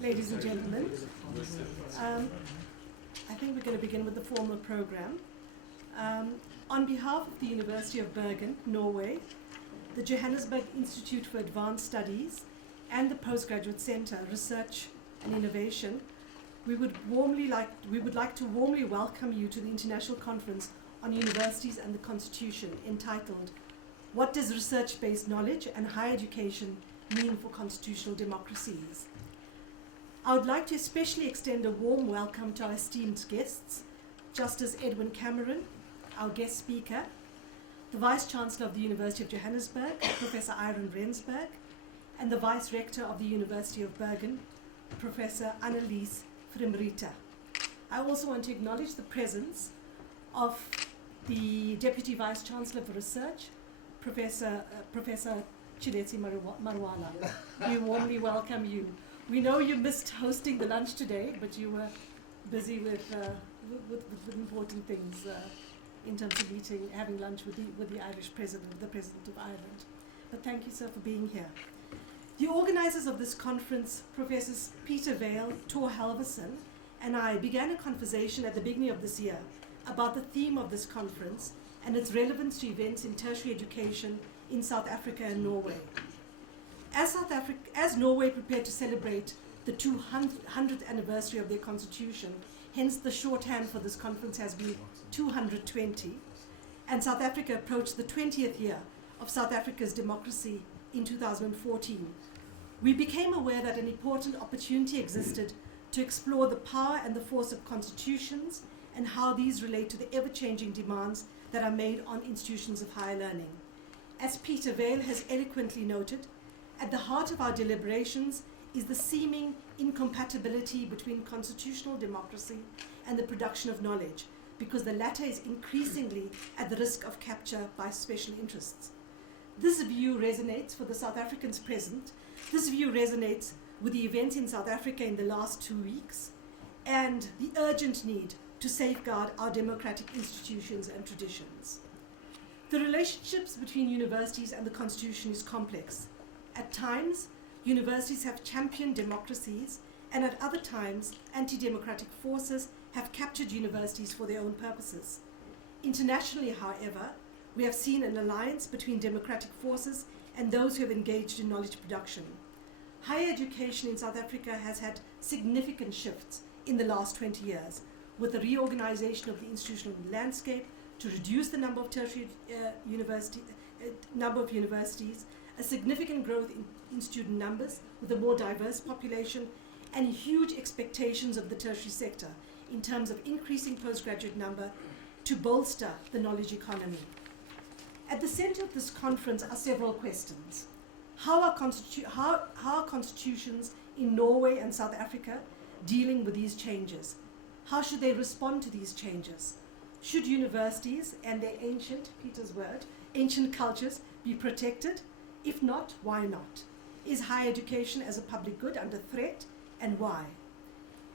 ladies and gentlemen. I think we're going to begin with the formal program. On behalf of the University of Bergen, Norway, the Johannesburg Institute for Advanced Studies, and the Postgraduate Center, Research and Innovation, we would like to warmly welcome you to the International Conference on Universities and the Constitution, entitled, "What Does Research-Based Knowledge and Higher Education Mean for Constitutional Democracies?" I would like to especially extend a warm welcome to our esteemed guests, Justice Edwin Cameron, our guest speaker, the Vice-Chancellor of the University of Johannesburg, Professor Rensburg, and the Vice-Rector of the University of Bergen, Professor Lise Fimreite. I also want to acknowledge the presence of the Deputy Vice-Chancellor for Research, Professor Chidetsi Marwala. We warmly welcome you. We know you missed hosting the lunch today, but you were busy with important things in terms of having lunch with the Irish President, the President of Ireland. But thank you, sir, for being here. The organizers of this conference, Professors Peter Vale, Tor Halverson, and I began a conversation at the beginning of this year about the theme of this conference and its relevance to events in tertiary education in South Africa and Norway. As Norway prepared to celebrate the 200th anniversary of their constitution, hence the shorthand for this conference has been 220, and South Africa approached the 20th year of South Africa's democracy in 2014, we became aware that an important opportunity existed to explore the power and the force of constitutions and how these relate to the ever-changing demands that are made on institutions of higher learning. As Peter Vale has eloquently noted, at the heart of our deliberations is the seeming incompatibility between constitutional democracy and the production of knowledge, because the latter is increasingly at the risk of capture by special interests. This view resonates for the South Africans present. This view resonates with the events in South Africa in the last 2 weeks and the urgent need to safeguard our democratic institutions and traditions. The relationships between universities and the Constitution is complex. At times, universities have championed democracies, and at other times, anti-democratic forces have captured universities for their own purposes. Internationally, however, we have seen an alliance between democratic forces and those who have engaged in knowledge production. Higher education in South Africa has had significant shifts in the last 20 years, with the reorganization of the institutional landscape to reduce the number of tertiary universities, a significant growth in student numbers with a more diverse population, and huge expectations of the tertiary sector in terms of increasing postgraduate number to bolster the knowledge economy. At the center of this conference are several questions. How are constitutions in Norway and South Africa dealing with these changes? How should they respond to these changes? Should universities and their ancient cultures be protected? If not, why not? Is higher education as a public good under threat, and why?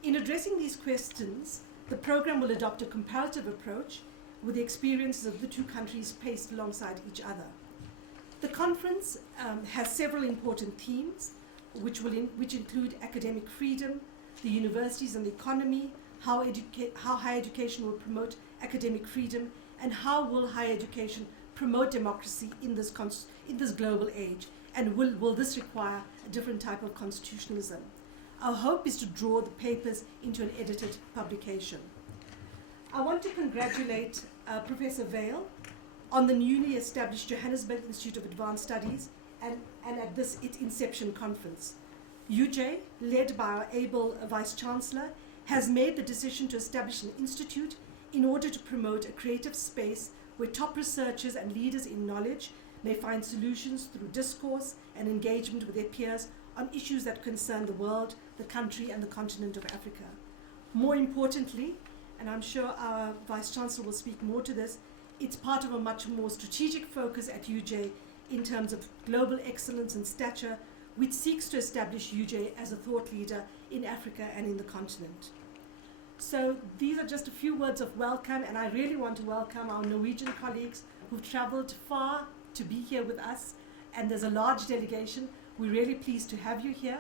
In addressing these questions, the program will adopt a comparative approach with the experiences of the two countries placed alongside each other. The conference has several important themes, which include academic freedom, the universities and the economy, how higher education will promote academic freedom, and how will higher education promote democracy in this global age, and will this require a different type of constitutionalism? Our hope is to draw the papers into an edited publication. I want to congratulate Professor Vale on the newly established Johannesburg Institute of Advanced Studies and at its inception conference. UJ, led by our able Vice-Chancellor, has made the decision to establish an institute in order to promote a creative space where top researchers and leaders in knowledge may find solutions through discourse and engagement with their peers on issues that concern the world, the country, and the continent of Africa. More importantly, and I'm sure our Vice-Chancellor will speak more to this, it's part of a much more strategic focus at UJ in terms of global excellence and stature, which seeks to establish UJ as a thought leader in Africa and in the continent. So these are just a few words of welcome, and I really want to welcome our Norwegian colleagues who've traveled far to be here with us, and there's a large delegation. We're really pleased to have you here.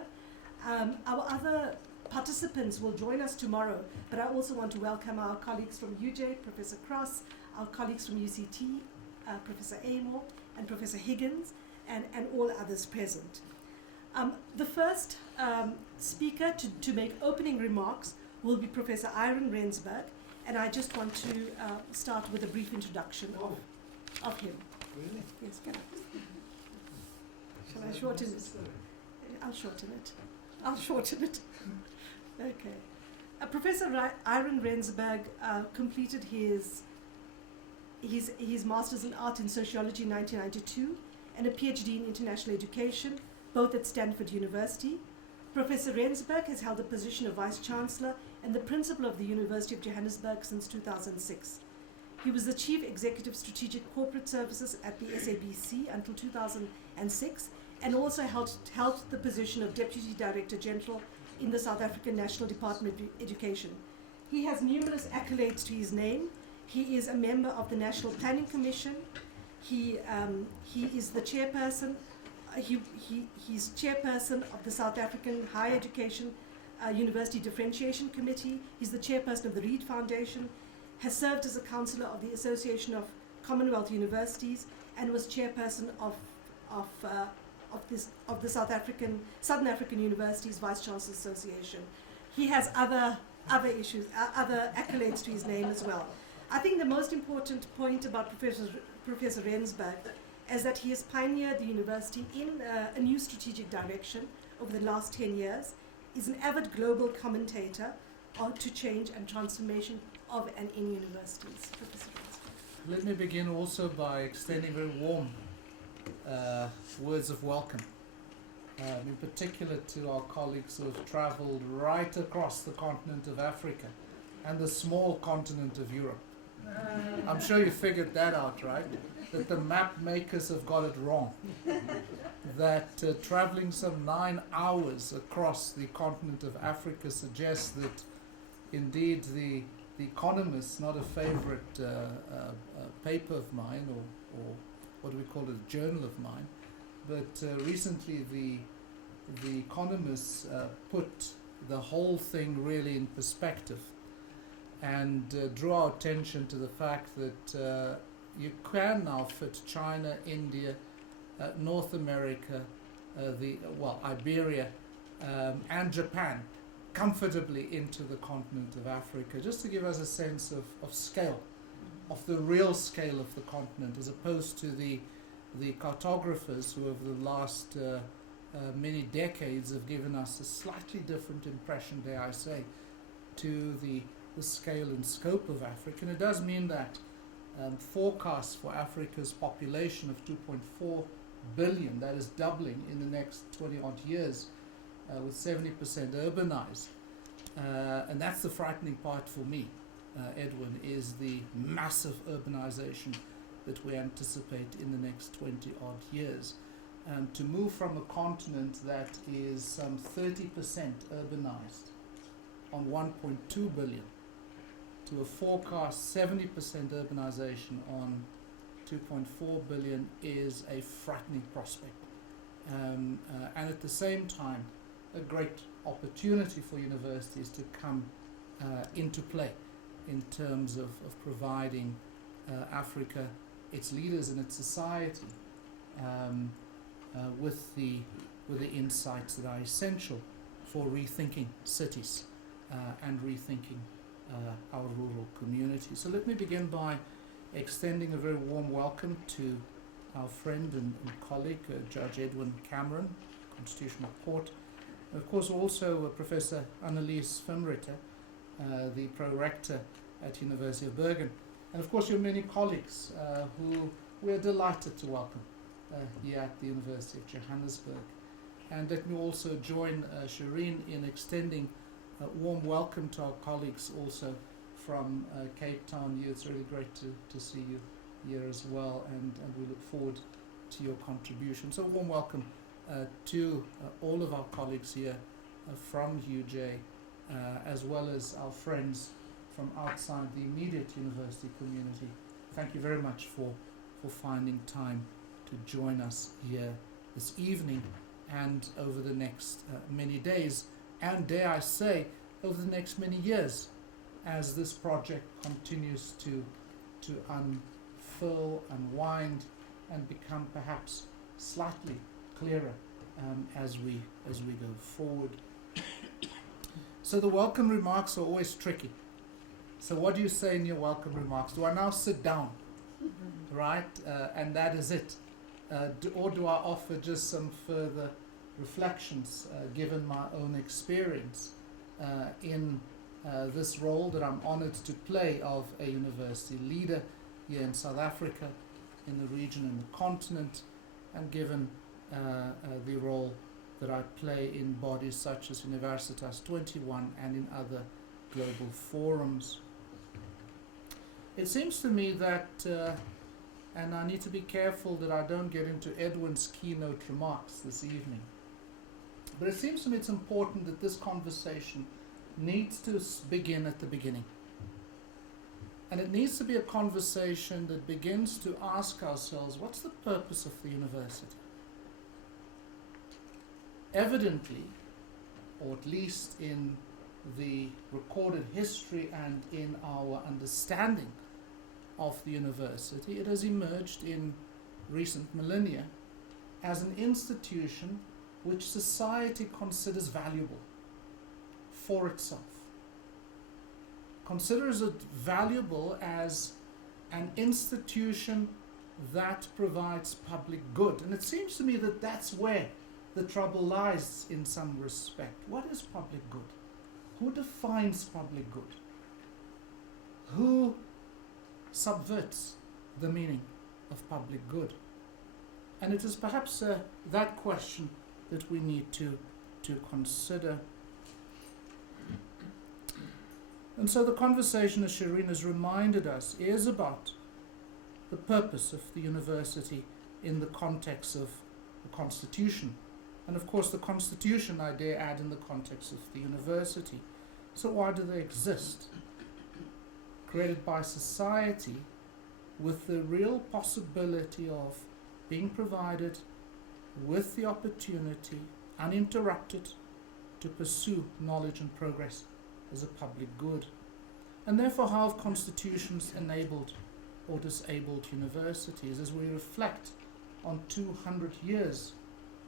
Our other participants will join us tomorrow, but I also want to welcome our colleagues from UJ, Professor Cross, our colleagues from UCT, Professor Amor and Professor Higgins, and all others present. The first speaker to make opening remarks will be Professor Rensburg, and I just want to start with a brief introduction of him. Really? Yes, can I? Shall I shorten it? I'll shorten it. Okay. Professor Rensburg completed his Master's in Art in Sociology in 1992 and a PhD in International Education, both at Stanford University. Professor Rensburg has held the position of Vice Chancellor and the Principal of the University of Johannesburg since 2006. He was the Chief Executive Strategic Corporate Services at the SABC until 2006, and also held the position of Deputy Director General in the South African National Department of Education. He has numerous accolades to his name. He is a member of the National Planning Commission. He is the chairperson. He's chairperson of the South African Higher Education University Differentiation Committee. He's the chairperson of the Reed Foundation, has served as a councillor of the Association of Commonwealth Universities, and was chairperson of the Southern African Universities Vice Chancellor Association. He has other accolades to his name as well. I think the most important point about Professor Rensburg is that he has pioneered the university in a new strategic direction over the last 10 years. He's an avid global commentator to change and transformation of and in universities. Professor Rensburg. Let me begin also by extending very warm words of welcome, in particular to our colleagues who have travelled right across the continent of Africa and the small continent of Europe. I'm sure you figured that out, right? That the map makers have got it wrong. That travelling some 9 hours across the continent of Africa suggests that indeed the Economist, not a favourite paper of mine, or what do we call it, a journal of mine, but recently the Economist put the whole thing really in perspective and drew our attention to the fact that you can now fit China, India, North America, Iberia, and Japan comfortably into the continent of Africa, just to give us a sense of scale, of the real scale of the continent, as opposed to the cartographers who over the last many decades have given us a slightly different impression, dare I say, to the scale and scope of Africa. And it does mean that forecasts for Africa's population of 2.4 billion, that is doubling in the next 20 odd years, with 70% urbanized. And that's the frightening part for me, Edwin, is the massive urbanization that we anticipate in the next 20 odd years. To move from a continent that is some 30% urbanized on 1.2 billion to a forecast 70% urbanization on 2.4 billion is a frightening prospect. And at the same time, a great opportunity for universities to come into play in terms of providing Africa, its leaders and its society, with the insights that are essential for rethinking cities and rethinking our rural communities. So let me begin by extending a very warm welcome to our friend and colleague, Judge Edwin Cameron, Constitutional Court. And of course also Professor Lise Fimreite, the Pro-Rector at University of Bergen. And of course your many colleagues who we're delighted to welcome here at the University of Johannesburg. And let me also join Shireen in extending a warm welcome to our colleagues also from Cape Town. It's really great to see you here as well, and we look forward to your contribution. So warm welcome to all of our colleagues here from UJ, as well as our friends from outside the immediate university community. Thank you very much for finding time to join us here this evening and over the next many days, and dare I say, over the next many years, as this project continues to unfurl, unwind, and become perhaps slightly clearer as we go forward. So the welcome remarks are always tricky. So what do you say in your welcome remarks? Do I now sit down, right? And that is it? Or do I offer just some further reflections given my own experience in this role that I'm honored to play of a university leader here in South Africa, in the region and the continent, and given the role that I play in bodies such as Universitas 21 and in other global forums. It seems to me that, and I need to be careful that I don't get into Edwin's keynote remarks this evening, but it seems to me it's important that this conversation needs to begin at the beginning. And it needs to be a conversation that begins to ask ourselves, what's the purpose of the university? Evidently, or at least in the recorded history and in our understanding of the university, it has emerged in recent millennia as an institution which society considers valuable for itself. Considers it valuable as an institution that provides public good. And it seems to me that that's where the trouble lies in some respect. What is public good? Who defines public good? Who subverts the meaning of public good? And it is perhaps that question that we need to consider. And so the conversation, as Shireen has reminded us, is about the purpose of the university in the context of the Constitution. And of course the Constitution, I dare add, in the context of the university. So why do they exist? Created by society with the real possibility of being provided with the opportunity, uninterrupted, to pursue knowledge and progress as a public good. And therefore, how have constitutions enabled or disabled universities? As we reflect on 200 years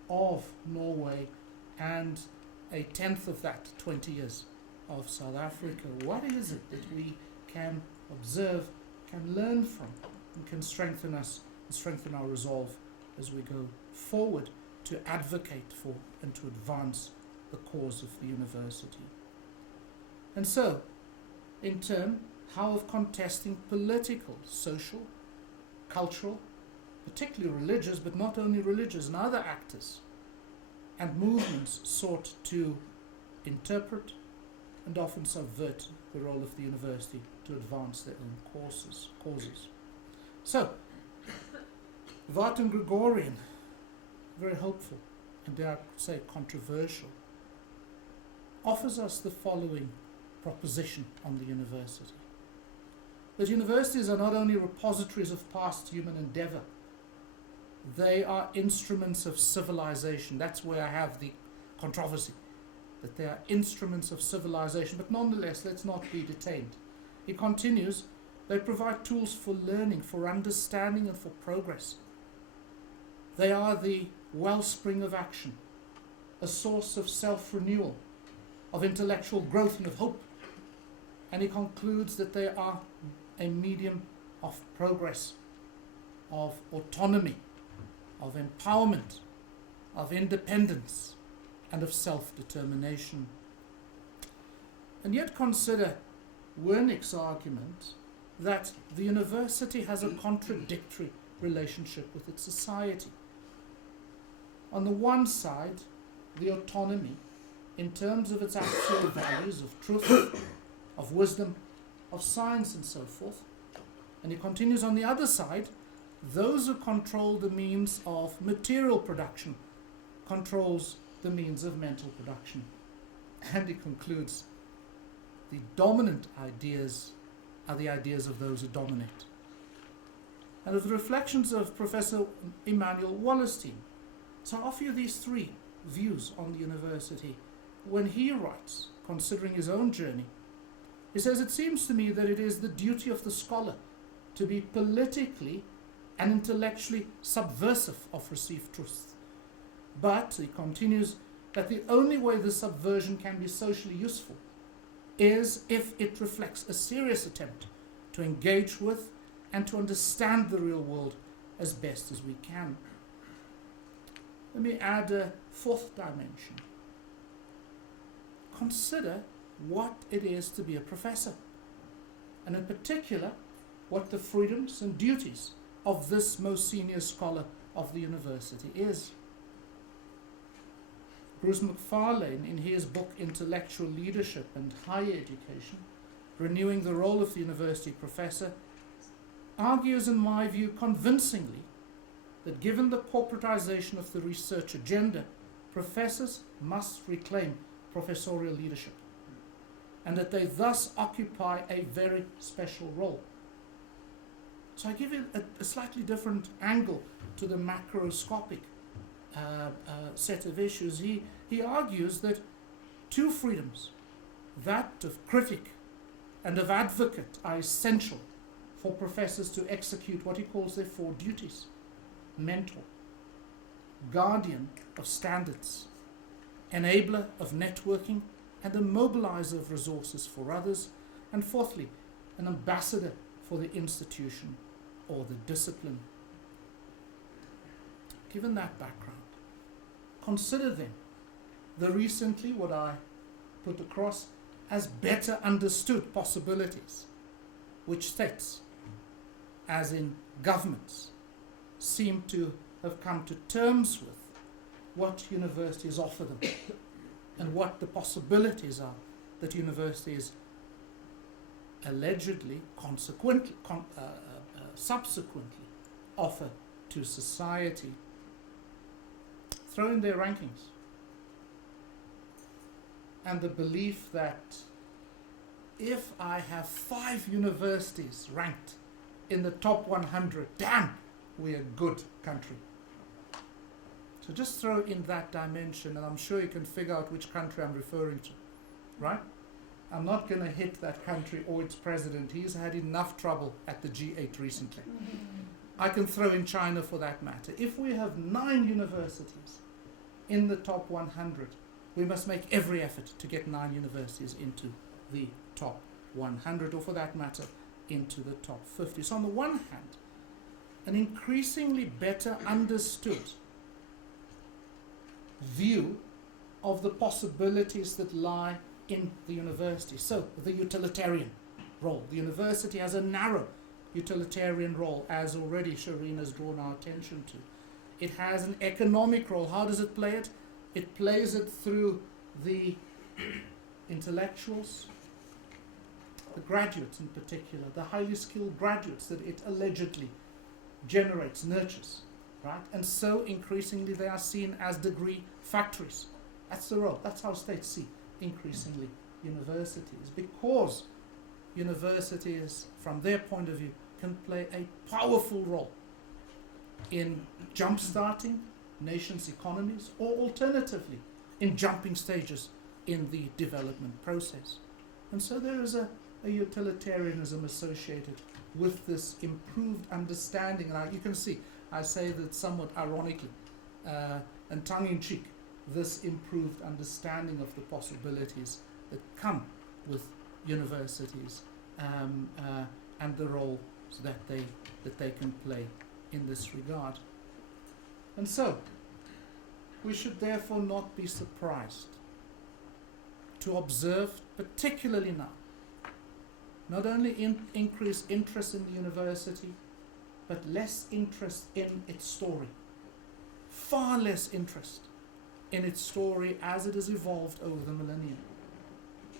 of Norway and a tenth of that, 20 years of South Africa, what is it that we can observe, can learn from, and can strengthen us and strengthen our resolve as we go forward to advocate for and to advance the cause of the university? And so, in turn, how of contesting political, social, cultural, particularly religious, but not only religious, and other actors and movements sought to interpret and often subvert the role of the university to advance their own causes. So, Vartan Gregorian, very hopeful, and dare I say controversial, offers us the following proposition on the university. That universities are not only repositories of past human endeavor, they are instruments of civilization. That's where I have the controversy, that they are instruments of civilization. But nonetheless, let's not be detained. He continues, they provide tools for learning, for understanding, and for progress. They are the wellspring of action, a source of self-renewal, of intellectual growth and of hope. And he concludes that they are a medium of progress, of autonomy, of empowerment, of independence, and of self-determination. And yet consider Wernick's argument that the university has a contradictory relationship with its society. On the one side, the autonomy in terms of its actual values of truth, of wisdom, of science, and so forth. And he continues, on the other side, those who control the means of material production controls the means of mental production. And he concludes, the dominant ideas are the ideas of those who dominate. And of the reflections of Professor Immanuel Wallerstein. So I offer you these three views on the university. When he writes, considering his own journey, he says, "It seems to me that it is the duty of the scholar to be politically and intellectually subversive of received truths. But," he continues, "that the only way this subversion can be socially useful is if it reflects a serious attempt to engage with and to understand the real world as best as we can." Let me add a fourth dimension. Consider what it is to be a professor, and in particular, what the freedoms and duties of this most senior scholar of the university is. Bruce McFarlane, in his book Intellectual Leadership and Higher Education, Renewing the Role of the University Professor, argues, in my view, convincingly that given the corporatization of the research agenda, professors must reclaim professorial leadership, and that they thus occupy a very special role. So I give you a slightly different angle to the macroscopic set of issues. He argues that two freedoms, that of critic and of advocate, are essential for professors to execute what he calls their four duties: mentor, guardian of standards, enabler of networking, and a mobilizer of resources for others, and fourthly, an ambassador for the institution or the discipline. Given that background, consider then the recently, what I put across as better understood possibilities, which states, as in governments, seem to have come to terms with what universities offer them and what the possibilities are that universities allegedly, subsequently offer to society. Throw in their rankings and the belief that if I have 5 universities ranked in the top 100, damn, we're a good country. So just throw in that dimension, and I'm sure you can figure out which country I'm referring to, right? I'm not going to hit that country or its president. He's had enough trouble at the G8 recently. I can throw in China for that matter. If we have 9 universities in the top 100, we must make every effort to get 9 universities into the top 100, or for that matter, into the top 50. So on the one hand, an increasingly better understood view of the possibilities that lie in the university. So the utilitarian role. The university has a narrow utilitarian role, as already Shireen has drawn our attention to. It has an economic role. How does it play it? It plays it through the intellectuals, the graduates in particular, the highly skilled graduates that it allegedly generates, nurtures, right? And so increasingly they are seen as degree factories. That's the role. That's how states see increasingly universities, because universities, from their point of view, can play a powerful role in jump-starting nations' economies, or alternatively, in jumping stages in the development process. And so there is a utilitarianism associated with this improved understanding. And you can see, I say that somewhat ironically and tongue-in-cheek, this improved understanding of the possibilities that come with universities and the role that they can play in this regard. And so, we should therefore not be surprised to observe, particularly now, not only increased interest in the university, but less interest in its story. Far less interest in its story as it has evolved over the millennium,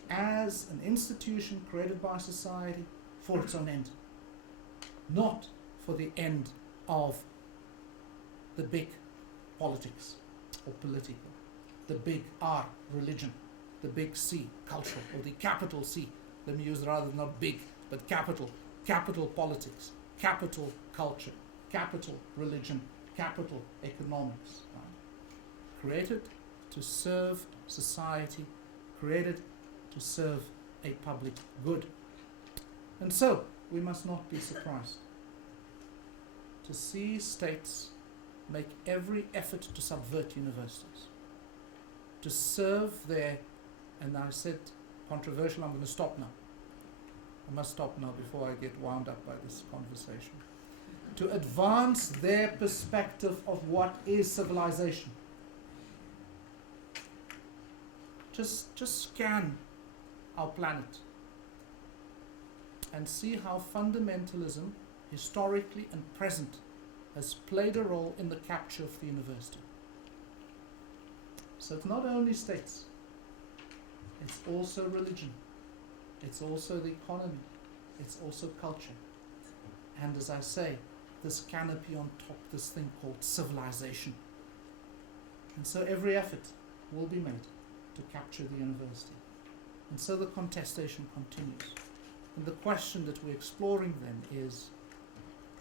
as an institution created by society for its own end, not for the end of the big politics or political, the big R, religion, the big C, cultural, or the capital C, let me use rather not big, but capital politics, capital culture, capital religion, capital economics. Right? Created to serve society, created to serve a public good. And so, we must not be surprised to see states make every effort to subvert universities, to serve their, and I said controversial, I'm going to stop now. I must stop now before I get wound up by this conversation. To advance their perspective of what is civilization. Just scan our planet and see how fundamentalism, historically and present, has played a role in the capture of the university. So it's not only states, it's also religion, it's also the economy, it's also culture. And as I say, this canopy on top, this thing called civilization. And so every effort will be made to capture the university. And so the contestation continues. And the question that we're exploring then is,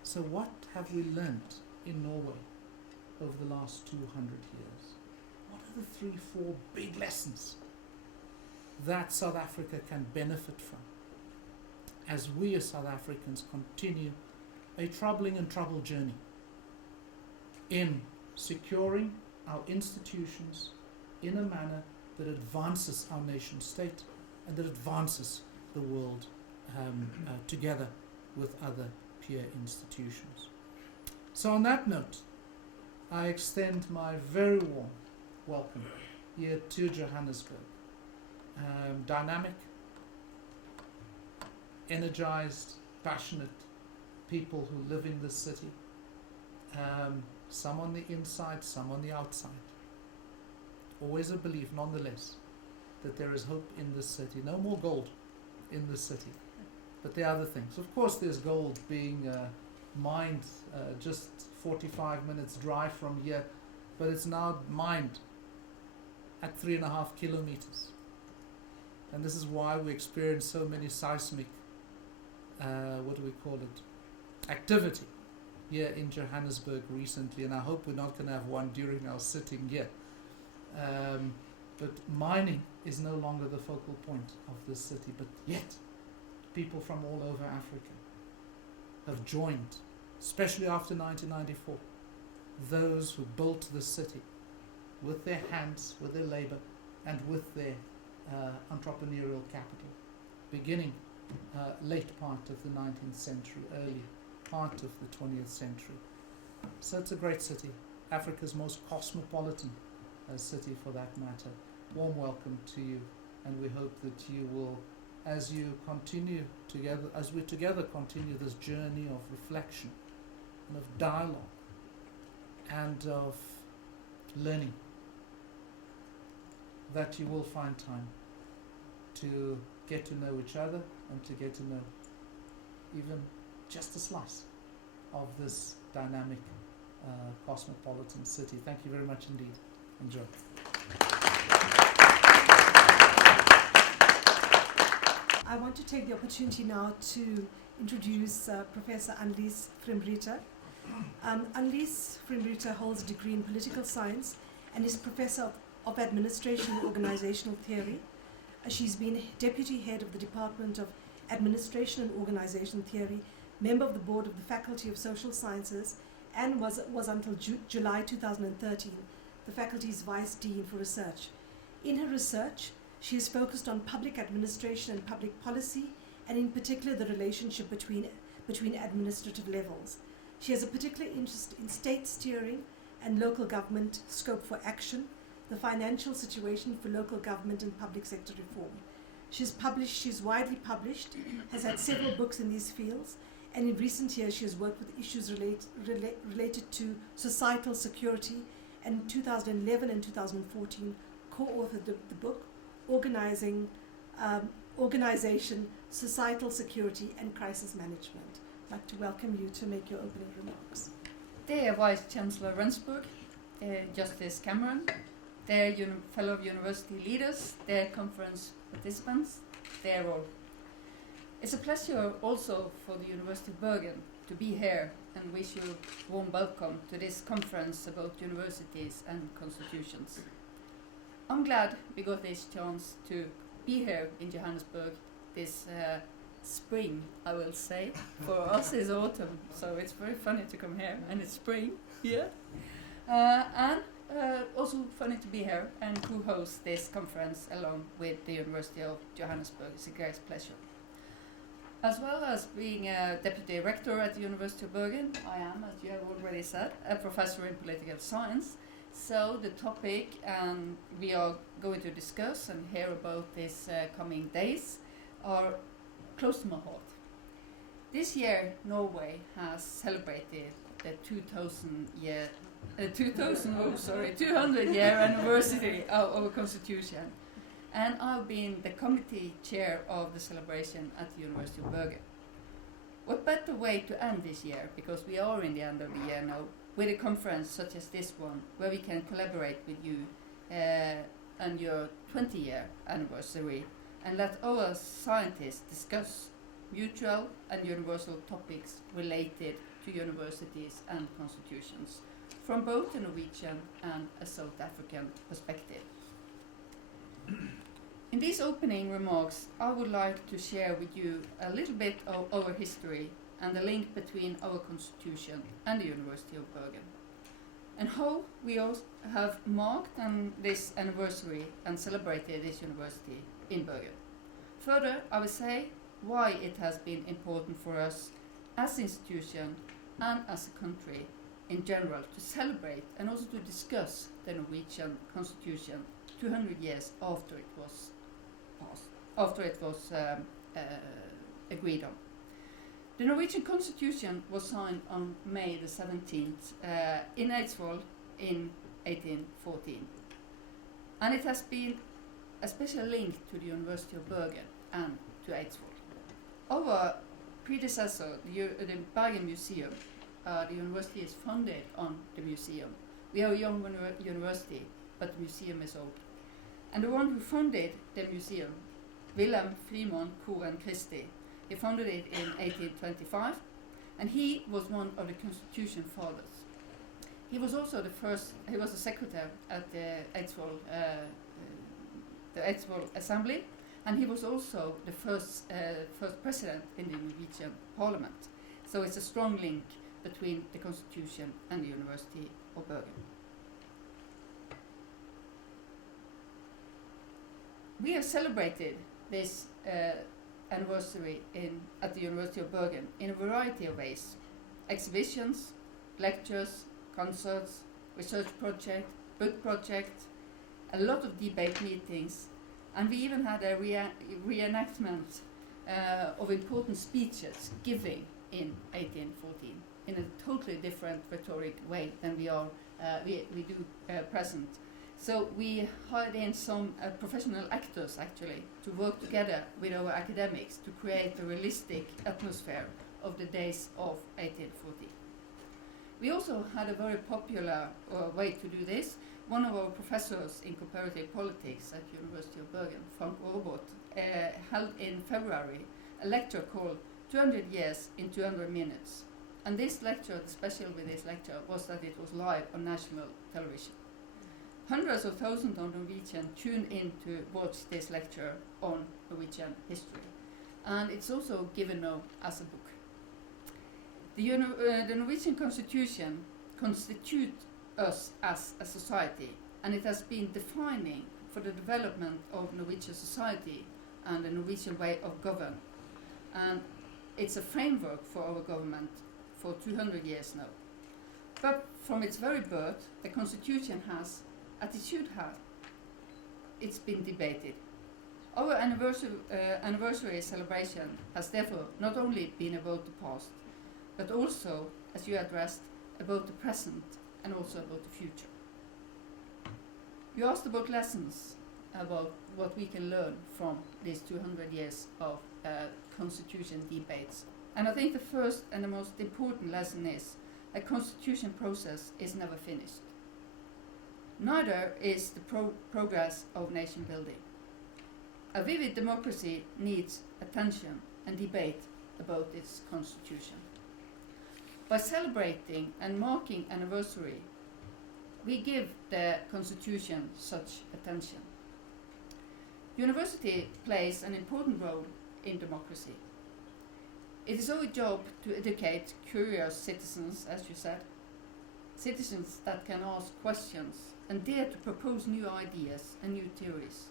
so what have we learnt in Norway over the last 200 years? What are the 3-4 big lessons that South Africa can benefit from as we as South Africans continue a troubling and troubled journey in securing our institutions in a manner that advances our nation state and that advances the world together with other peer institutions. So on that note, I extend my very warm welcome here to Johannesburg. Dynamic, energized, passionate people who live in this city, some on the inside, some on the outside. Always a belief, nonetheless, that there is hope in this city. No more gold in this city, but there are other things. Of course, there's gold being mined just 45 minutes drive from here, but it's now mined at 3.5 kilometers. And this is why we experience so many seismic, activity here in Johannesburg recently, and I hope we're not going to have one during our sitting here. But mining is no longer the focal point of this city, but yet people from all over Africa have joined, especially after 1994, those who built this city with their hands, with their labor, and with their entrepreneurial capital, beginning late part of the 19th century, early part of the 20th century. So it's a great city, Africa's most cosmopolitan city for that matter. Warm welcome to you, and we hope that you will, as you continue together, as we together continue this journey of reflection and of dialogue and of learning, that you will find time to get to know each other and to get to know even just a slice of this dynamic cosmopolitan city. Thank you very much indeed. Enjoy. I want to take the opportunity now to introduce Professor Lise Fimreite. Lise Fimreite holds a degree in political science and is Professor of Administration and Organizational Theory. She's been Deputy Head of the Department of Administration and Organizational Theory, member of the Board of the Faculty of Social Sciences, and was until July 2013 the faculty's Vice Dean for Research. In her research, she is focused on public administration and public policy, and in particular the relationship between administrative levels. She has a particular interest in state steering and local government scope for action, the financial situation for local government and public sector reform. She's widely published, has had several books in these fields, and in recent years she has worked with issues related to societal security, and in 2011 and 2014 co-authored the book Organization, Societal Security and Crisis Management. I'd like to welcome you to make your opening remarks. Dear Vice Chancellor Rensburg, Justice Cameron, dear fellow university leaders, dear conference participants, dear all. It's a pleasure also for the University of Bergen to be here and wish you a warm welcome to this conference about universities and constitutions. I'm glad we got this chance to be here in Johannesburg this spring, I will say. For us it's autumn, so it's very funny to come here, and it's spring here. And also funny to be here and to host this conference along with the University of Johannesburg. It's a great pleasure. As well as being a deputy rector at the University of Bergen, I am, as you have already said, a professor in political science. So the topic we are going to discuss and hear about these coming days are close to my heart. This year, Norway has celebrated the 200-year anniversary of our constitution, and I've been the committee chair of the celebration at the University of Bergen. What better way to end this year, because we are in the end of the year now, with a conference such as this one, where we can collaborate with you on your 20-year anniversary and let our scientists discuss mutual and universal topics related to universities and constitutions from both a Norwegian and a South African perspective. In these opening remarks, I would like to share with you a little bit of our history and the link between our constitution and the University of Bergen, and how we also have marked this anniversary and celebrated this university in Bergen. Further, I will say why it has been important for us as an institution and as a country in general to celebrate and also to discuss the Norwegian constitution 200 years after it was passed, after it was agreed on. The Norwegian constitution was signed on May the 17th in Eidsvoll in 1814, and it has been a special link to the University of Bergen and to Eidsvoll. Our predecessor, the Bergen Museum, the university is funded on the museum. We are a young university, but the museum is old. And the one who funded the museum, Wilhelm Frimon Koren Christi, he founded it in 1825, and he was one of the Constitution fathers. He was also he was a secretary at the Eidsvoll Assembly, and he was also the first president in the Norwegian Parliament. So it's a strong link between the Constitution and the University of Bergen. We have celebrated this anniversary at the University of Bergen in a variety of ways: exhibitions, lectures, concerts, research project, book project, a lot of debate meetings, and we even had a reenactment of important speeches given in 1814 in a totally different rhetoric way than we do present. So we hired in some professional actors actually to work together with our academics to create a realistic atmosphere of the days of 1840. We also had a very popular way to do this. One of our professors in comparative politics at University of Bergen, Frank Aarbot, held in February a lecture called 200 Years in 200 Minutes. And this lecture, the special with this lecture, was that it was live on national television. Hundreds of thousands of Norwegians tuned in to watch this lecture on Norwegian history. And it's also given now as a book. The Norwegian Constitution constitutes us as a society, and it has been defining for the development of Norwegian society and the Norwegian way of govern. And it's a framework for our government for 200 years now. But from its very birth, the Constitution has, as it should have, it's been debated. Our anniversary celebration has therefore not only been about the past, but also, as you addressed, about the present and also about the future. You asked about lessons, about what we can learn from these 200 years of constitution debates. And I think the first and the most important lesson is a constitution process is never finished. Neither is the progress of nation building. A vivid democracy needs attention and debate about its constitution. By celebrating and marking anniversary, we give the Constitution such attention. University plays an important role in democracy. It is our job to educate curious citizens, as you said, citizens that can ask questions and dare to propose new ideas and new theories.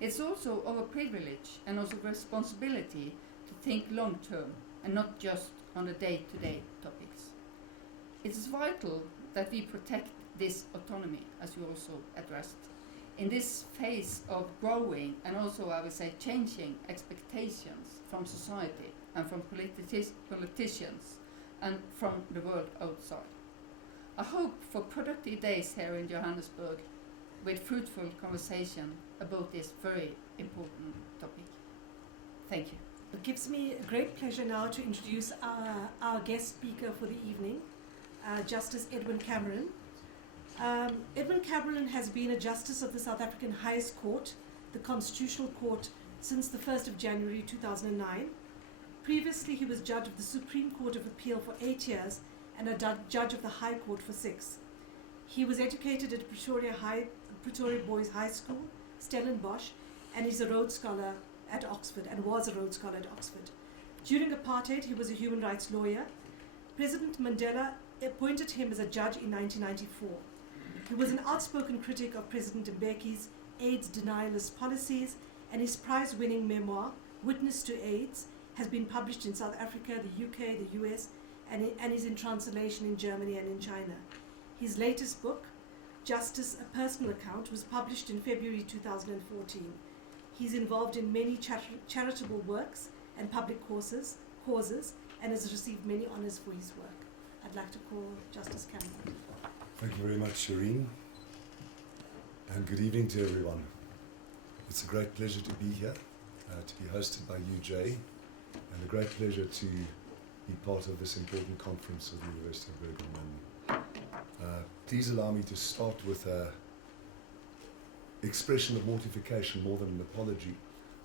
It's also our privilege and also responsibility to think long term and not just on the day-to-day topics. It is vital that we protect this autonomy, as you also addressed, in this phase of growing and also, I would say, changing expectations from society and from politicians and from the world outside. I hope for productive days here in Johannesburg with fruitful conversation about this very important topic. Thank you. It gives me a great pleasure now to introduce our guest speaker for the evening, Justice Edwin Cameron. Edwin Cameron has been a Justice of the South African Highest Court, the Constitutional Court, since the 1st of January 2009. Previously, he was Judge of the Supreme Court of Appeal for 8 years and a Judge of the High Court for 6. He was educated at Pretoria Boys High School, Stellenbosch, and is a Rhodes Scholar at Oxford and was a Rhodes Scholar at Oxford. During apartheid, he was a human rights lawyer. President Mandela appointed him as a judge in 1994. He was an outspoken critic of President Mbeki's AIDS denialist policies, and his prize-winning memoir, Witness to AIDS, has been published in South Africa, the UK, the US, and is in translation in Germany and in China. His latest book, Justice, A Personal Account, was published in February 2014. He's involved in many charitable works and public causes, and has received many honours for his work. I'd like to call Justice Cameron. Thank you very much, Shireen, and good evening to everyone. It's a great pleasure to be here, to be hosted by you, Jay, and a great pleasure to be part of this important conference of the University of Bergen. Please allow me to start with an expression of mortification more than an apology.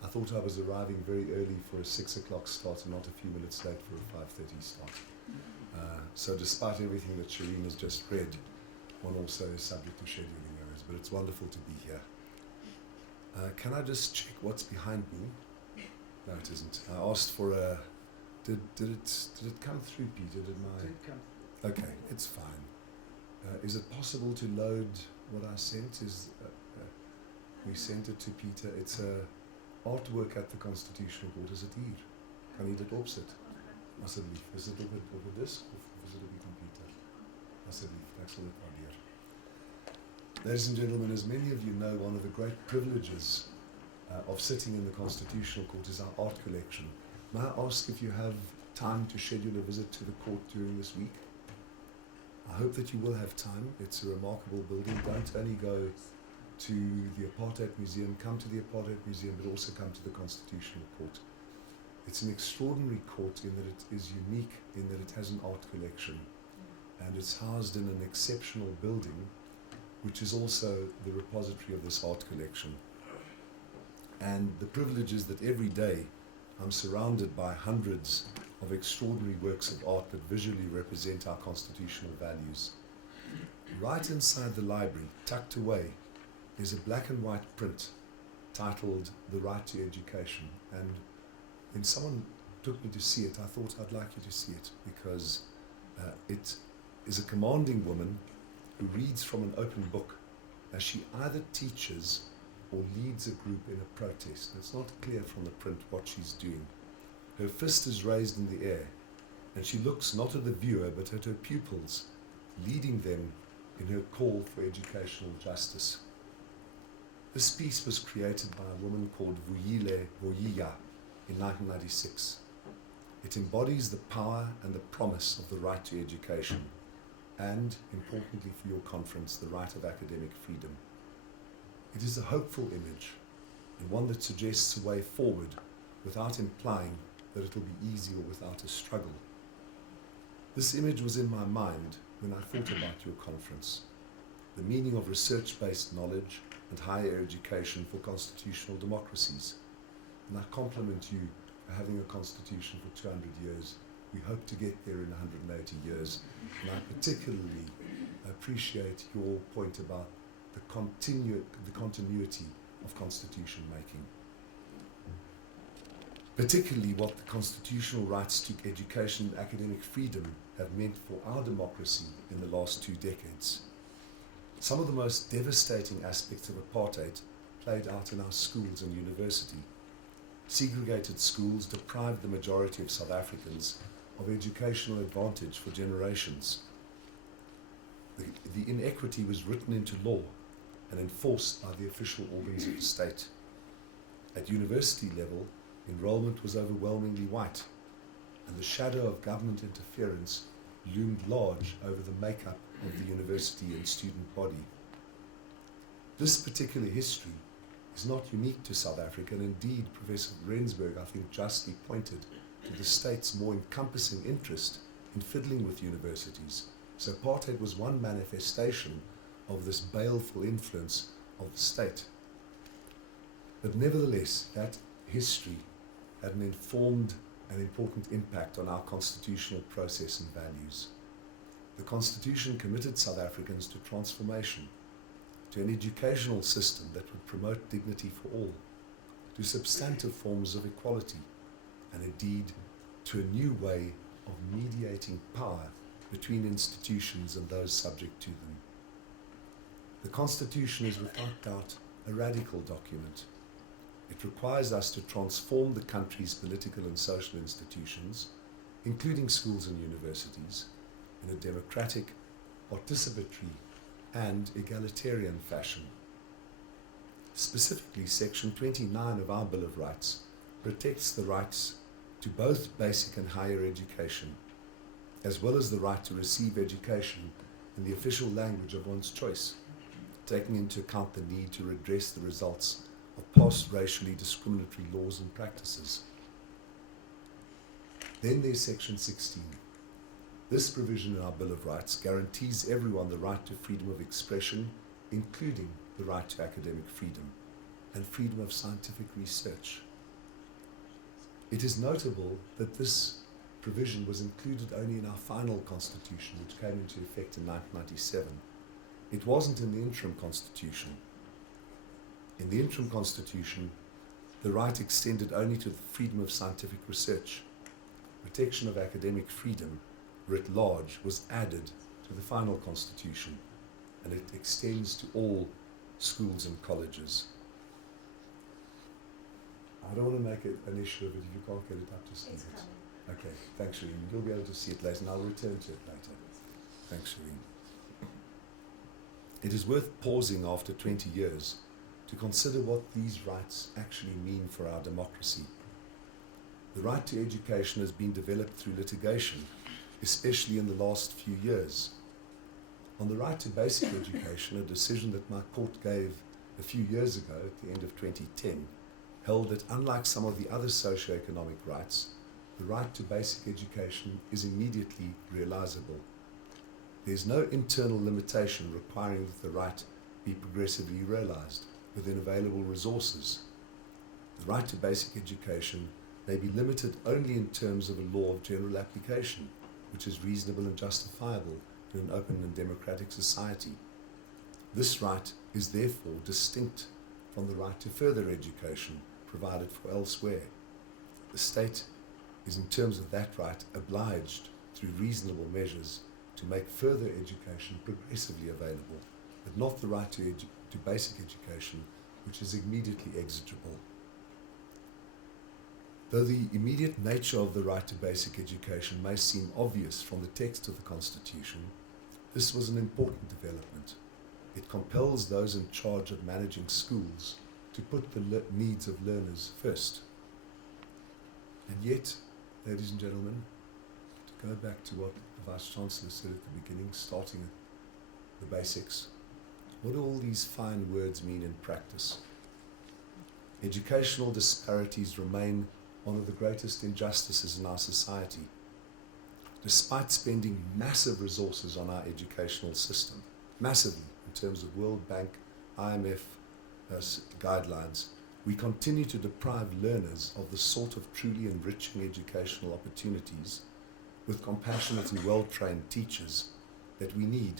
I thought I was arriving very early for a 6 o'clock start and not a few minutes late for a 5:30 start. So despite everything that Shireen has just read, one also is subject to scheduling errors, but it's wonderful to be here. Can I just check what's behind me? No, it isn't. I asked for a... Did it come through, Peter? Did come. Okay, it's fine. Is it possible to load what I sent? We sent it to Peter. It's a artwork at the Constitutional Court. Is it hier? Kan jy dit opsit? Asseblief. Is dit op 'n disk of is dit op die computer? Asseblief, ek sal dit waardeer. Ladies and gentlemen, as many of you know, one of the great privileges of sitting in the Constitutional Court is our art collection. May I ask if you have time to schedule a visit to the court during this week? I hope that you will have time. It's a remarkable building. Don't only go to the Apartheid Museum, come to the Apartheid Museum, but also come to the Constitutional Court. It's an extraordinary court in that it is unique, in that it has an art collection, and it's housed in an exceptional building, which is also the repository of this art collection. And the privilege is that every day I'm surrounded by hundreds of extraordinary works of art that visually represent our constitutional values. Right inside the library, tucked away, is a black and white print titled The Right to Education. And when someone took me to see it, I thought I'd like you to see it, because it is a commanding woman who reads from an open book as she either teaches or leads a group in a protest. It's not clear from the print what she's doing. Her fist is raised in the air, and she looks not at the viewer but at her pupils, leading them in her call for educational justice. This piece was created by a woman called Vuyile Voyiya in 1996. It embodies the power and the promise of the right to education, and, importantly for your conference, the right of academic freedom. It is a hopeful image, and one that suggests a way forward without implying that it will be easy or without a struggle. This image was in my mind when I thought about your conference, the meaning of research-based knowledge and higher education for constitutional democracies. And I compliment you for having a constitution for 200 years We hope to get there in 180 years. And I particularly appreciate your point about the continuity of constitution making. Particularly what the constitutional rights to education and academic freedom have meant for our democracy in the last 2 decades. Some of the most devastating aspects of apartheid played out in our schools and university. Segregated schools deprived the majority of South Africans of educational advantage for generations. The inequity was written into law and enforced by the official organs of the state. At university level, enrollment was overwhelmingly white, and the shadow of government interference loomed large over the makeup of the university and student body. This particular history is not unique to South Africa, and indeed Professor Rensburg, I think, justly pointed to the state's more encompassing interest in fiddling with universities. So apartheid was one manifestation of this baleful influence of the state. But nevertheless, that history had an informed and important impact on our constitutional process and values. The Constitution committed South Africans to transformation, to an educational system that would promote dignity for all, to substantive forms of equality, and indeed to a new way of mediating power between institutions and those subject to them. The Constitution is without doubt a radical document. It requires us to transform the country's political and social institutions, including schools and universities, in a democratic, participatory, and egalitarian fashion. Specifically, Section 29 of our Bill of Rights protects the rights to both basic and higher education, as well as the right to receive education in the official language of one's choice, taking into account the need to redress the results of past racially discriminatory laws and practices. Then there's Section 16. This provision in our Bill of Rights guarantees everyone the right to freedom of expression, including the right to academic freedom and freedom of scientific research. It is notable that this provision was included only in our final constitution, which came into effect in 1997. It wasn't in the interim constitution. In the interim constitution, the right extended only to the freedom of scientific research. Protection of academic freedom, writ large, was added to the final constitution, and it extends to all schools and colleges. I don't want to make it an issue of it if you can't get it up to see it. Okay, thanks, Shireen. You'll be able to see it later, and I'll return to it later. Thanks, Shireen. It is worth pausing after 20 years to consider what these rights actually mean for our democracy. The right to education has been developed through litigation, especially in the last few years. On the right to basic education, a decision that my court gave a few years ago at the end of 2010 held that unlike some of the other socio-economic rights, the right to basic education is immediately realizable. There is no internal limitation requiring that the right be progressively realized within available resources. The right to basic education may be limited only in terms of a law of general application, which is reasonable and justifiable in an open and democratic society. This right is therefore distinct from the right to further education provided for elsewhere. The state is, in terms of that right, obliged through reasonable measures to make further education progressively available, but not the right to basic education, which is immediately exigable. Though the immediate nature of the right to basic education may seem obvious from the text of the Constitution, this was an important development. It compels those in charge of managing schools to put the needs of learners first. And yet, ladies and gentlemen, to go back to what the Vice-Chancellor said at the beginning, starting at the basics, what do all these fine words mean in practice? Educational disparities remain one of the greatest injustices in our society. Despite spending massive resources on our educational system, massively in terms of World Bank, IMF guidelines, we continue to deprive learners of the sort of truly enriching educational opportunities with compassionate and well-trained teachers that we need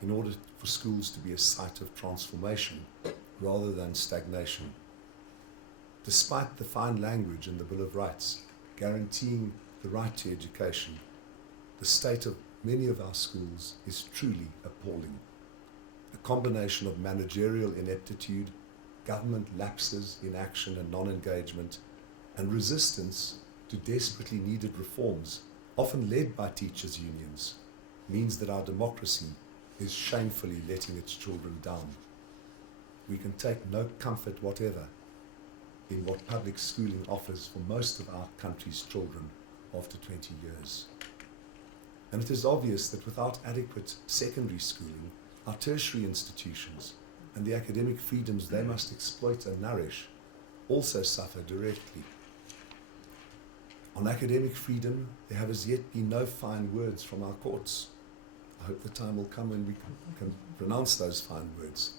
in order for schools to be a site of transformation rather than stagnation. Despite the fine language in the Bill of Rights guaranteeing the right to education, the state of many of our schools is truly appalling. A combination of managerial ineptitude, government lapses, inaction and non-engagement, and resistance to desperately needed reforms, often led by teachers' unions, means that our democracy is shamefully letting its children down. We can take no comfort whatever in what public schooling offers for most of our country's children after 20 years. And it is obvious that without adequate secondary schooling, our tertiary institutions and the academic freedoms they must exploit and nourish also suffer directly. On academic freedom, there have as yet been no fine words from our courts. I hope the time will come when we can pronounce those fine words.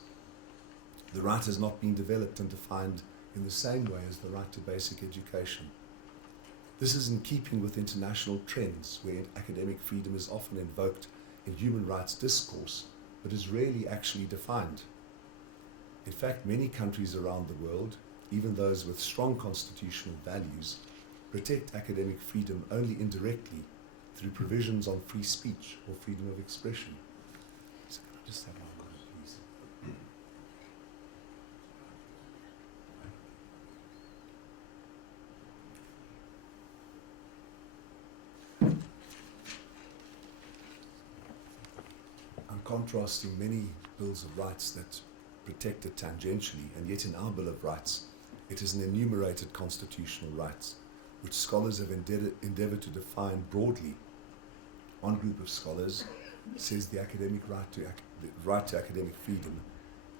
The right has not been developed and defined in the same way as the right to basic education. This is in keeping with international trends where academic freedom is often invoked in human rights discourse, but is rarely actually defined. In fact, many countries around the world, even those with strong constitutional values, protect academic freedom only indirectly through provisions on free speech or freedom of expression. So can I just have one moment, please? I'm contrasting many bills of rights that protect it tangentially, and yet in our Bill of Rights, it is an enumerated constitutional rights, which scholars have endeavoured to define broadly. One group of scholars says the right to academic freedom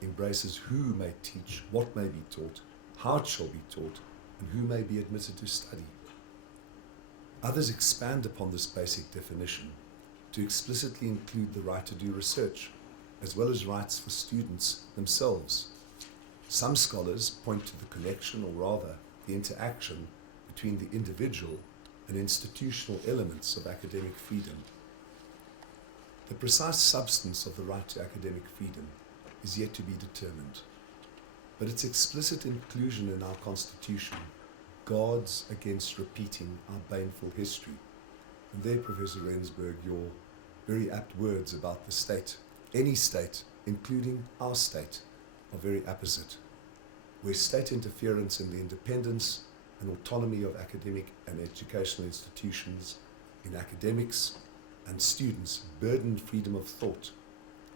embraces who may teach, what may be taught, how it shall be taught, and who may be admitted to study. Others expand upon this basic definition to explicitly include the right to do research, as well as rights for students themselves. Some scholars point to the connection, or rather the interaction, between the individual and institutional elements of academic freedom. The precise substance of the right to academic freedom is yet to be determined, but its explicit inclusion in our Constitution guards against repeating our baneful history. And there, Professor Rensburg, your very apt words about the state, any state, including our state, are very apposite, where state interference in the independence and autonomy of academic and educational institutions, in academics and students, burden freedom of thought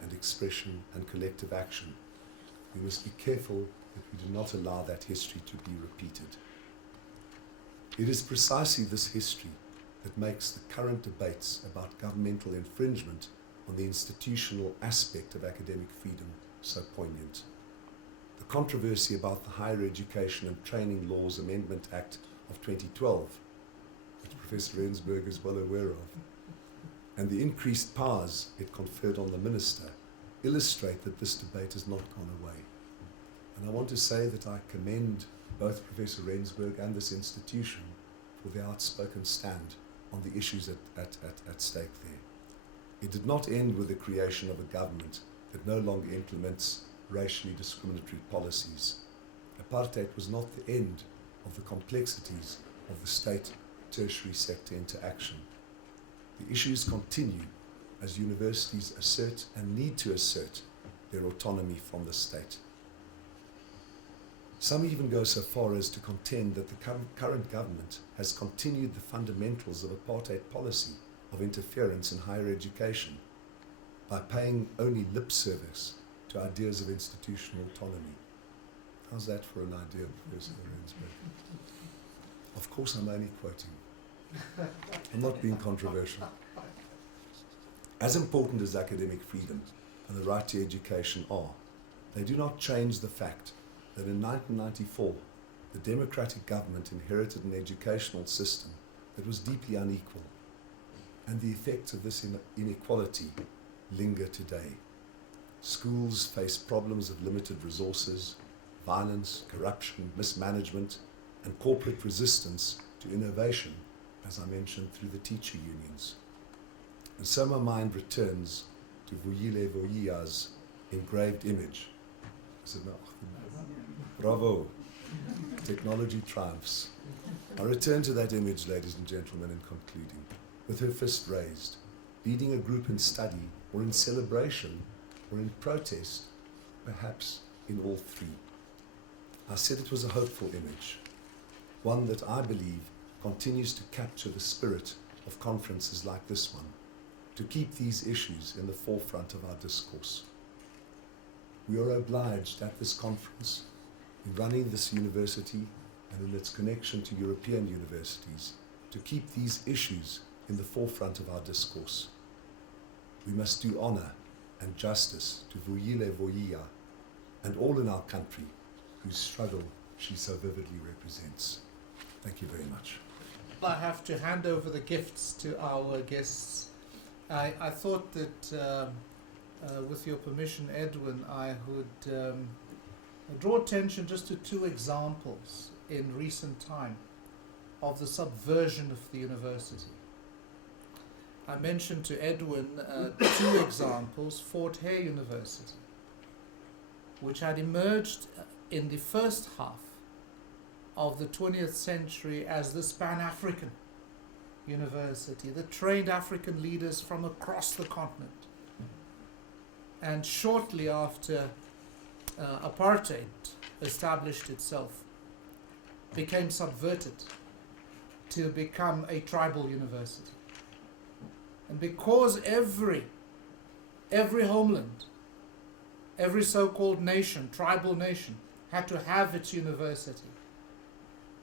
and expression and collective action. We must be careful that we do not allow that history to be repeated. It is precisely this history that makes the current debates about governmental infringement on the institutional aspect of academic freedom so poignant. The controversy about the Higher Education and Training Laws Amendment Act of 2012, which Professor Rensburg is well aware of, and the increased powers it conferred on the minister illustrate that this debate has not gone away. And I want to say that I commend both Professor Rensburg and this institution for their outspoken stand on the issues at stake there. It did not end with the creation of a government that no longer implements racially discriminatory policies. Apartheid was not the end of the complexities of the state tertiary sector interaction. The issues continue as universities assert and need to assert their autonomy from the state. Some even go so far as to contend that the current government has continued the fundamentals of apartheid policy of interference in higher education by paying only lip service to ideas of institutional autonomy. How's that for an idea, Professor Rensburg? Of course I'm only quoting. I'm not being controversial. As important as academic freedom and the right to education are, they do not change the fact that in 1994, the democratic government inherited an educational system that was deeply unequal, and the effects of this inequality linger today. Schools face problems of limited resources, violence, corruption, mismanagement, and corporate resistance to innovation as I mentioned, through the teacher unions. And so my mind returns to Vuyile Vuyia's engraved image. I said, no, bravo, technology triumphs. I return to that image, ladies and gentlemen, in concluding, with her fist raised, leading a group in study, or in celebration, or in protest, perhaps in all three. I said it was a hopeful image, one that I believe continues to capture the spirit of conferences like this one, to keep these issues in the forefront of our discourse. We are obliged at this conference, in running this university and in its connection to European universities, to keep these issues in the forefront of our discourse. We must do honor and justice to Vuyile Vuyiya and all in our country whose struggle she so vividly represents. Thank you very much. I have to hand over the gifts to our guests. I thought that with your permission, Edwin, I would draw attention just to two examples in recent time of the subversion of the university. I mentioned to Edwin two examples. Fort Hare University, which had emerged in the first half of the 20th century as this Pan-African university that trained African leaders from across the continent. And shortly after apartheid established itself, became subverted to become a tribal university. And because every homeland, every so-called nation, tribal nation, had to have its university,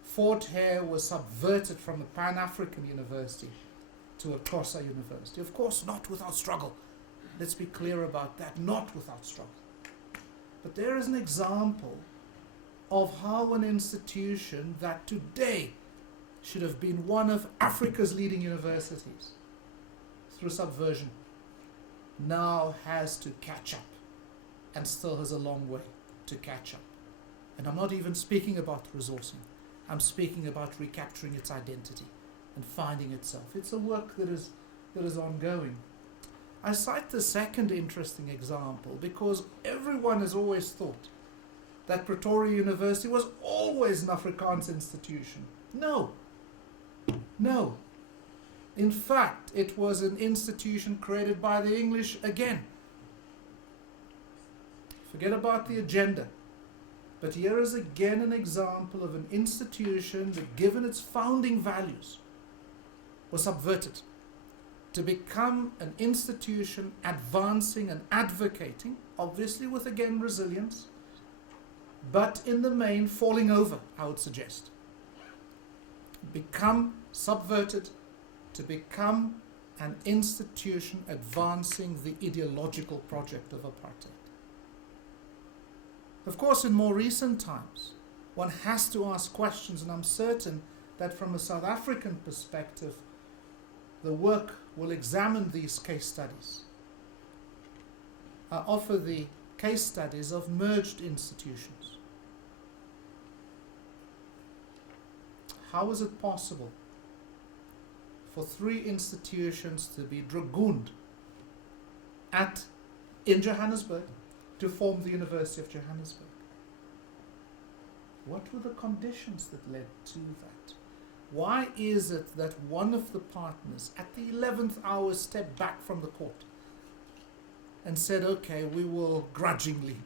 Fort Hare was subverted from a Pan-African university to a Xhosa university. Of course, not without struggle. Let's be clear about that, not without struggle. But there is an example of how an institution that today should have been one of Africa's leading universities, through subversion, now has to catch up and still has a long way to catch up. And I'm not even speaking about resourcing. I'm speaking about recapturing its identity and finding itself. It's a work that is ongoing. I cite the second interesting example because everyone has always thought that Pretoria University was always an Afrikaans institution. No. In fact, it was an institution created by the English again. Forget about the agenda. But here is again an example of an institution that, given its founding values, was subverted to become an institution advancing and advocating, obviously with again resilience, but in the main falling over, I would suggest. Become subverted to become an institution advancing the ideological project of apartheid. Of course, in more recent times, one has to ask questions, and I'm certain that from a South African perspective, the work will examine these case studies. I offer the case studies of merged institutions. How is it possible for three institutions to be dragooned in Johannesburg to form the University of Johannesburg? What were the conditions that led to that? Why is it that one of the partners at the 11th hour stepped back from the court and said, okay, we will grudgingly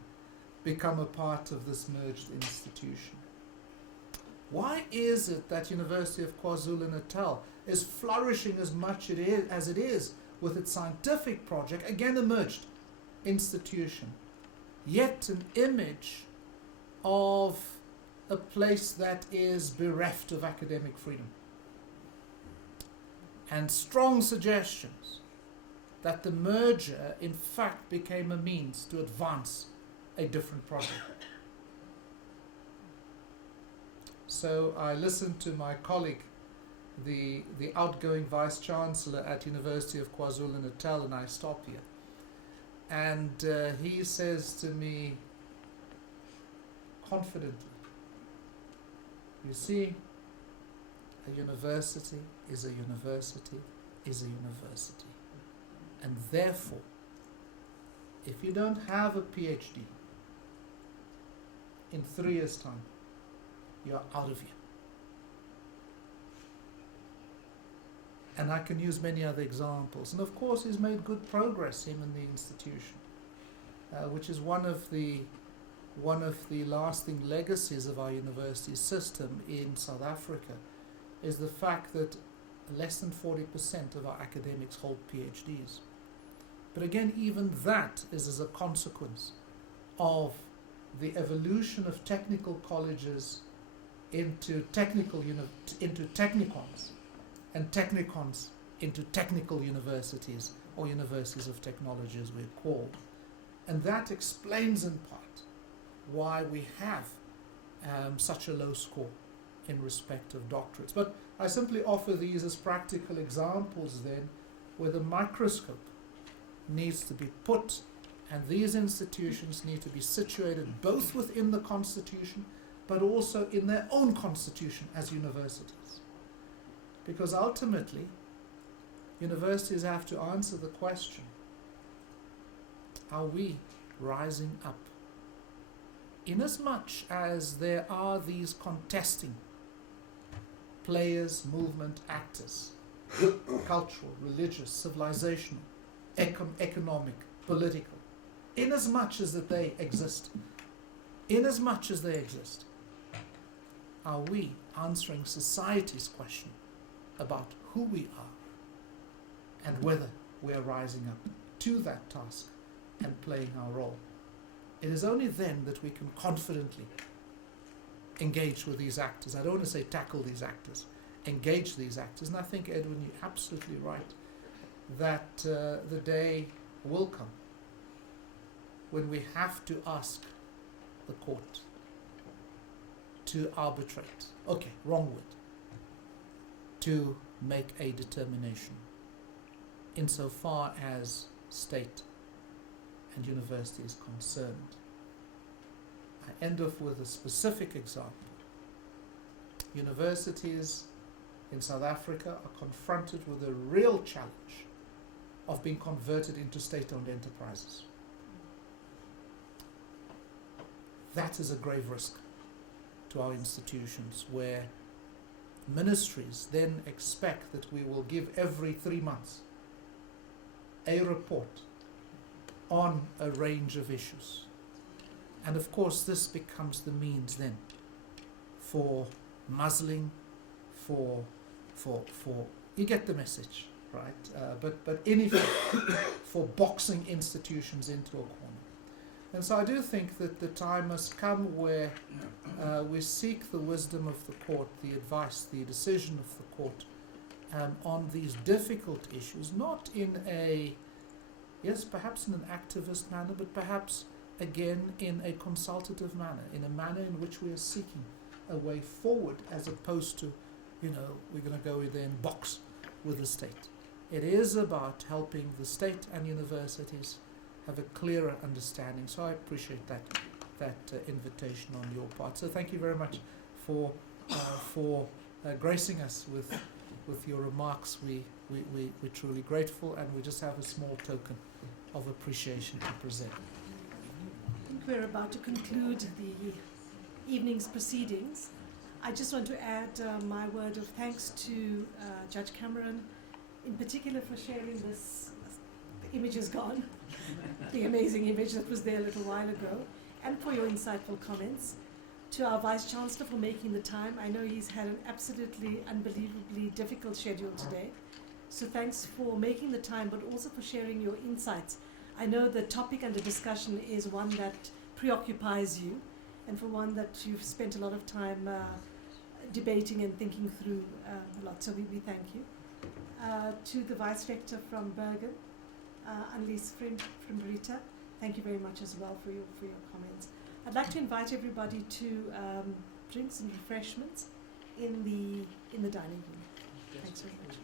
become a part of this merged institution? Why is it that University of KwaZulu-Natal is flourishing as much as it is with its scientific project, again a merged institution, yet an image of a place that is bereft of academic freedom? And strong suggestions that the merger in fact became a means to advance a different project. So I listened to my colleague, the outgoing Vice-Chancellor at University of KwaZulu-Natal, and I stop here. And he says to me confidently, you see, A university is a university is a university. And therefore, if you don't have a PhD in 3 years' time, you're out of here. And I can use many other examples. And of course, he's made good progress, him and the institution, which is one of the lasting legacies of our university system in South Africa, is the fact that less than 40% of our academics hold PhDs. But again, even that is as a consequence of the evolution of technical colleges into into technicons, and technicons into technical universities, or universities of technology as we're called. And that explains in part why we have such a low score in respect of doctorates. But I simply offer these as practical examples then, where the microscope needs to be put, and these institutions need to be situated both within the constitution but also in their own constitution as universities. Because ultimately, universities have to answer the question, are we rising up? Inasmuch as there are these contesting players, movement, actors, cultural, religious, civilizational, economic, political, inasmuch as that they exist, are we answering society's question about who we are and whether we are rising up to that task and playing our role? It is only then that we can confidently engage with these actors. I don't want to say tackle these actors, engage these actors. And I think, Edwin, you're absolutely right that the day will come when we have to ask the court to arbitrate, okay, wrong word, to make a determination insofar as state and university is concerned. I end off with a specific example. Universities in South Africa are confronted with a real challenge of being converted into state-owned enterprises. That is a grave risk to our institutions, where ministries then expect that we will give every 3 months a report on a range of issues. And of course this becomes the means then for muzzling, for you get the message, right? But in effect, for boxing institutions into a corner. And so I do think that the time must come where we seek the wisdom of the court, the advice, the decision of the court on these difficult issues, not in a, yes, perhaps in an activist manner, but perhaps again in a consultative manner, in a manner in which we are seeking a way forward, as opposed to, we're going to go in there and box with the state. It is about helping the state and universities have a clearer understanding. So I appreciate that invitation on your part. So thank you very much for gracing us with your remarks. We're truly grateful, and we just have a small token of appreciation to present. I think we're about to conclude the evening's proceedings. I just want to add my word of thanks to Judge Cameron, in particular for sharing this. The image is gone, the amazing image that was there a little while ago, and for your insightful comments. To our Vice Chancellor for making the time. I know he's had an absolutely unbelievably difficult schedule today. So thanks for making the time, but also for sharing your insights. I know the topic under discussion is one that preoccupies you, and for one that you've spent a lot of time debating and thinking through a lot. So we thank you. To the Vice Rector from Bergen, Lise Fimreite, thank you very much as well for your comments. I'd like to invite everybody to drinks and refreshments in the dining room. Thanks very much.